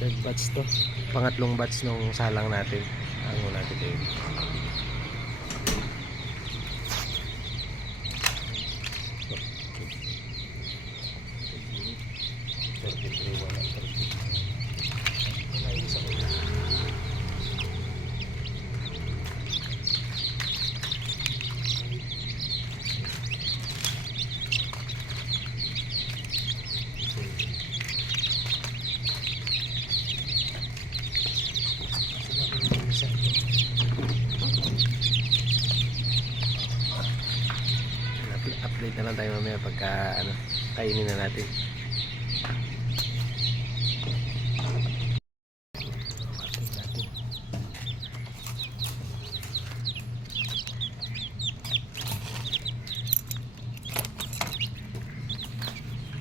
Third batch to. Pangatlong batch nung salang natin. Ano natin yun. Update na lang tayo mamaya pagka ano, kainin na natin.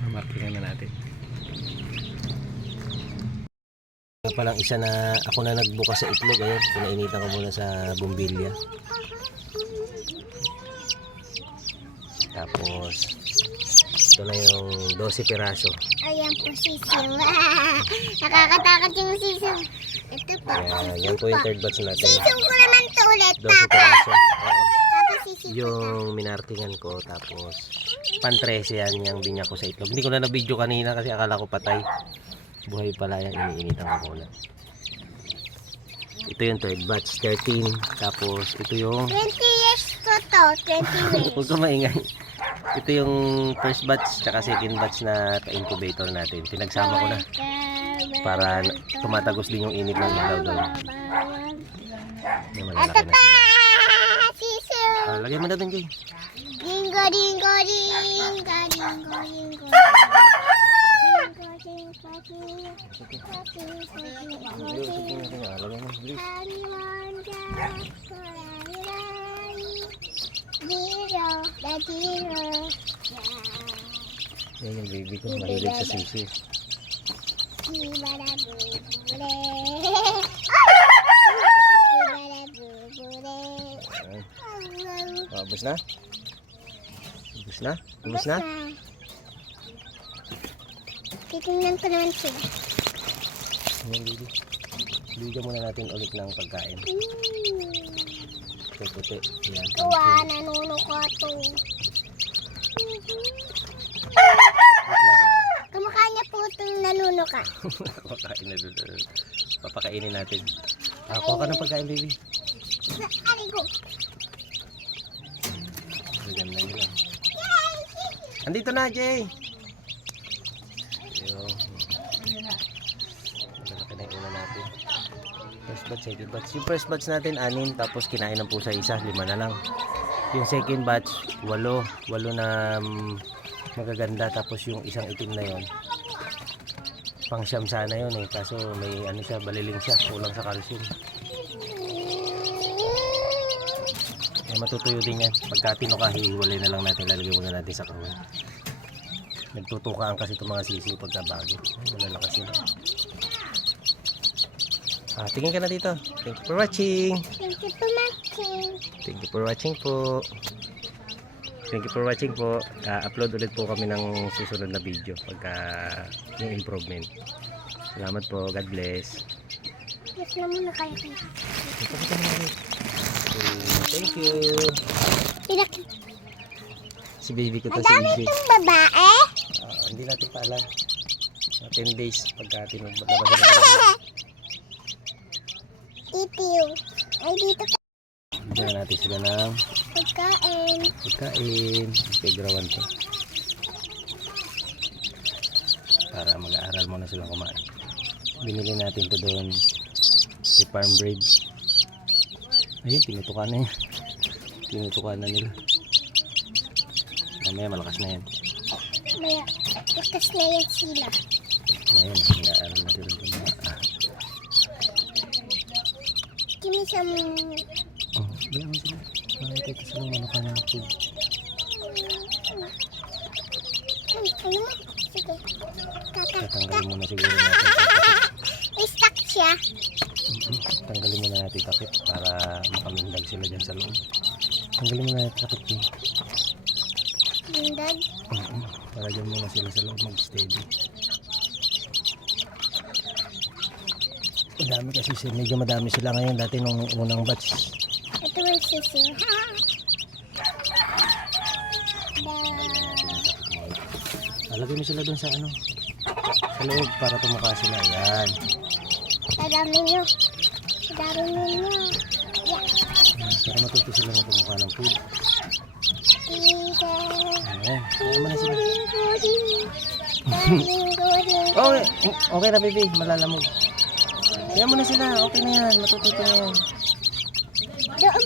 Markingan na natin. Palang isa na ako na nagbukas sa itlog, ayun, pinainitan ko muna sa bumbilya. Tapos ito na yung 12 piraso. Ayan po sisiw. Nakakatakot yung sisiw. Ito po. Ayan, yan po yung third batch natin. Sisiw ko naman to ulit, 12 Papa. piraso. Oo. Tapos sisiw ko na. Yung minartingan ko, tapos pan 13 yan yung binya ko sa itlog. Hindi ko na na-video kanina kasi akala ko patay. Buhay pala yan, iniinitan ko muna. Ito yung third batch, 13. Tapos ito yung 20 years ko to. 20 years. huwag ka maingay. Ito yung first batch tsaka second batch na pa-incubator natin. Pinagsama ko na para tumatagos din yung init ng ilaw doon. Ito pa! Sisiw! Lagay mo na doon, Jay. Dingo, dingo, dingo, dingo, dingo. Lagay mo, please. Yan yung baby ko, mahilig sa sisi. Ubus na? Ubus na? Ubus na? Titingnan ko naman sila. Yan, baby. Bigyan muna natin ulit ng pagkain. Puti. Yan. Kuha, nanunuka to. Kumakain niya po itong nanunuka. Papakain na doon. Papakainin natin. Kuha ka ng pagkain, baby. Arigo. Ganda nila. Andito na, Jay. Ayun. Malaki na yung una natin. First batch, second batch. Yung first batch natin, 6. Tapos kinain ng pusa isa, 5 na lang. Yung second batch, 8. 8 na magaganda. Tapos yung isang itim na yon, pang siyam sana yun eh. Kaso may ano siya, baliling siya. Kulang sa calcium. Ay, matutuyo din yan. Pagka tinuka, hihiwalay na lang natin. Lalagay muna natin sa kahon. Nagtutukaan kasi itong mga sisiw pagka bago. Ay, malalakas sila. Tingin ka na dito. Thank you for watching. Thank you for watching. Thank you for watching po. Thank you for watching po. Upload ulit po kami ng susunod na video pagka yung improvement. Salamat po. God bless. Yes na muna kayo. Thank you. Pinaki. Si baby ko to, si Madami EJ. itong babae. Hindi natin pa alam. 10 days pagka tinulabas na. Titiyo. Ay, dito ka. Bigyan natin sila ng Pagkain. pagkain. Integrawan to. Para mag-aaral muna silang kumain. Binili natin to doon. Si Farm Bread. Ayun, tinutukan na yan. Tinutukan na nila. Mamaya malakas na yan. Maya, lakas na yan sila. Ayun, mag-aaral na sila. Kinisam. Oh, diyan mo sila. Nakita sila manukan ng food. Ano mo? Sige. Tatanggalin muna siguro natin. May stuck siya. Tanggalin muna natin takip para makamindag sila dyan sa loob. Tanggalin muna natin takip dyan. Lindag. Para dyan muna sila sa loob mag-steady. Madami kasi medyo madami sila ngayon dati nung unang batch. Ito yung sisiw. Alagay mo sila dun sa ano, sa loob para tumuka sila. Yan. Madami nyo. Madami nyo. Para matuto sila na tumuka ng food. Tita. Ayan. Ayan mo na sila. Daming guling. Okay. Okay na baby. Malalamog. Ayan mo na sila. Okay na yan. Matututo na yan. Doon